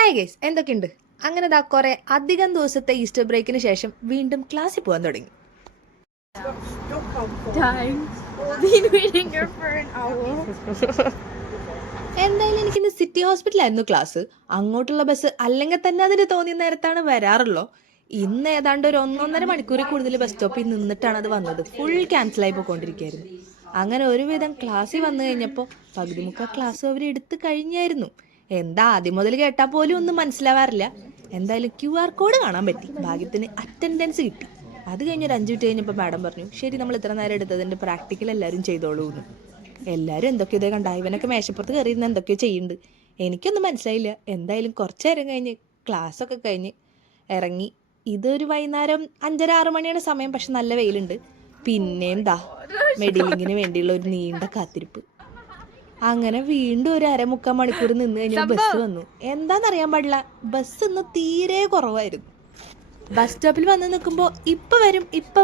Hi guys, എന്തൊക്കെയുണ്ട്? അങ്ങനെ ദാ കുറെ അധികം ദിവസത്തെ ഈസ്റ്റർ ബ്രേക്കിന് ശേഷം വീണ്ടും ക്ലാസ്സിൽ പോകാൻ തുടങ്ങി. എന്തായാലും എനിക്കിന്ന് സിറ്റി ഹോസ്പിറ്റലായിരുന്നു ക്ലാസ്. അങ്ങോട്ടുള്ള ബസ് അല്ലെങ്കിൽ തന്നെ അതിന് തോന്നിയ നേരത്താണ് വരാറുള്ളൂ. ഇന്ന് ഏതാണ്ട് ഒരു 1.5 മണിക്കൂറിൽ കൂടുതൽ ബസ് സ്റ്റോപ്പിൽ നിന്നിട്ടാണ് അത് വന്നത്. ഫുൾ ക്യാൻസലായി പോയിക്കൊണ്ടിരിക്കുകയായിരുന്നു. അങ്ങനെ ഒരുവിധം ക്ലാസ്സിൽ വന്നു കഴിഞ്ഞപ്പോൾ പകുതി മുക്കാൽ ക്ലാസ് അവർ എടുത്ത് കഴിഞ്ഞായിരുന്നു. എന്താ ആദ്യം മുതൽ കേട്ടാൽ പോലും ഒന്നും മനസ്സിലാവാറില്ല. എന്തായാലും QR കോഡ് കാണാൻ പറ്റി. ഭാഗ്യത്തിന് അറ്റൻഡൻസ് കിട്ടി. അത് കഴിഞ്ഞൊരു 5 മിനിറ്റ് കഴിഞ്ഞപ്പോൾ മാഡം പറഞ്ഞു, ശരി നമ്മൾ ഇത്ര നേരം എടുത്തതിൻ്റെ പ്രാക്ടിക്കൽ എല്ലാവരും ചെയ്തോളൂ എന്ന്. എല്ലാവരും എന്തൊക്കെയോ ഇതേ കണ്ട, ഇവനൊക്കെ മേശപ്പുറത്ത് കയറിയിരുന്ന് എന്തൊക്കെയോ ചെയ്യുന്നുണ്ട്. എനിക്കൊന്നും മനസ്സിലായില്ല. എന്തായാലും കുറച്ച് നേരം കഴിഞ്ഞ് ക്ലാസ്സൊക്കെ കഴിഞ്ഞ് ഇറങ്ങി. ഇതൊരു വൈകുന്നേരം 5:30-6 മണിയാണ് സമയം. പക്ഷെ നല്ല വെയിലുണ്ട്. പിന്നെന്താ മെഡിലിങ്ങിന് വേണ്ടിയുള്ള ഒരു നീണ്ട കാത്തിരിപ്പ്. അങ്ങനെ വീണ്ടും ഒരു 1/2-3/4 മണിക്കൂർ നിന്ന് കഴിഞ്ഞാൽ ബസ് വന്നു. എന്താണെന്നറിയാൻ പാടില്ല, ബസ് ഇന്ന് തീരെ കുറവായിരുന്നു. ബസ് സ്റ്റോപ്പിൽ വന്ന് നിൽക്കുമ്പോൾ ഇപ്പം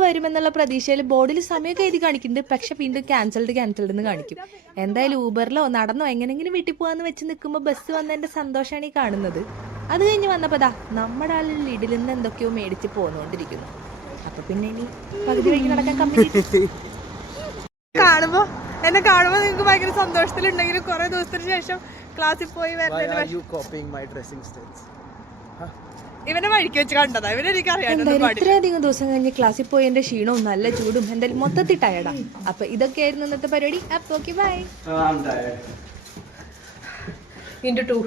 വരും എന്നുള്ള പ്രതീക്ഷയിൽ ബോർഡിൽ സമയമൊക്കെ എഴുതി കാണിക്കുന്നുണ്ട്. പക്ഷെ വീണ്ടും ക്യാൻസൽഡ് എന്ന് കാണിക്കും. എന്തായാലും ഊബറിലോ നടന്നോ എങ്ങനെങ്കിലും വീട്ടിൽ പോകാമെന്ന് വെച്ച് നിൽക്കുമ്പോൾ ബസ് വന്നതിൻ്റെ സന്തോഷമാണ് ഈ കാണുന്നത്. അത് കഴിഞ്ഞ് വന്നപ്പോൾ നമ്മുടെ ആളിൽ ലിഡിൽ നിന്ന് എന്തൊക്കെയോ മേടിച്ച് പോന്നുകൊണ്ടിരിക്കുന്നു. അപ്പൊ പിന്നെ ഇനി പകുതി വഴിക്ക് നടക്കാൻ കമ്പനി കാണുമ്പോൾ നിങ്ങൾക്ക് ഭയങ്കര സന്തോഷത്തിലുണ്ടെങ്കിലും കുറെ ദിവസത്തിന് ശേഷം ക്ലാസ്സിൽ പോയി ഇവനെ വഴിക്ക് വെച്ച് കണ്ടതാ. ഇത്രയധികം ദിവസം കഴിഞ്ഞ് ക്ലാസ്സിൽ പോയി എന്റെ ക്ഷീണവും നല്ല ചൂടും എന്തായാലും മൊത്തത്തിൽ ടയർഡാ. അപ്പൊ ഇതൊക്കെയായിരുന്നു ഇന്നത്തെ പരിപാടി. അപ്പൊ ഓക്കെ, ബൈ. into 2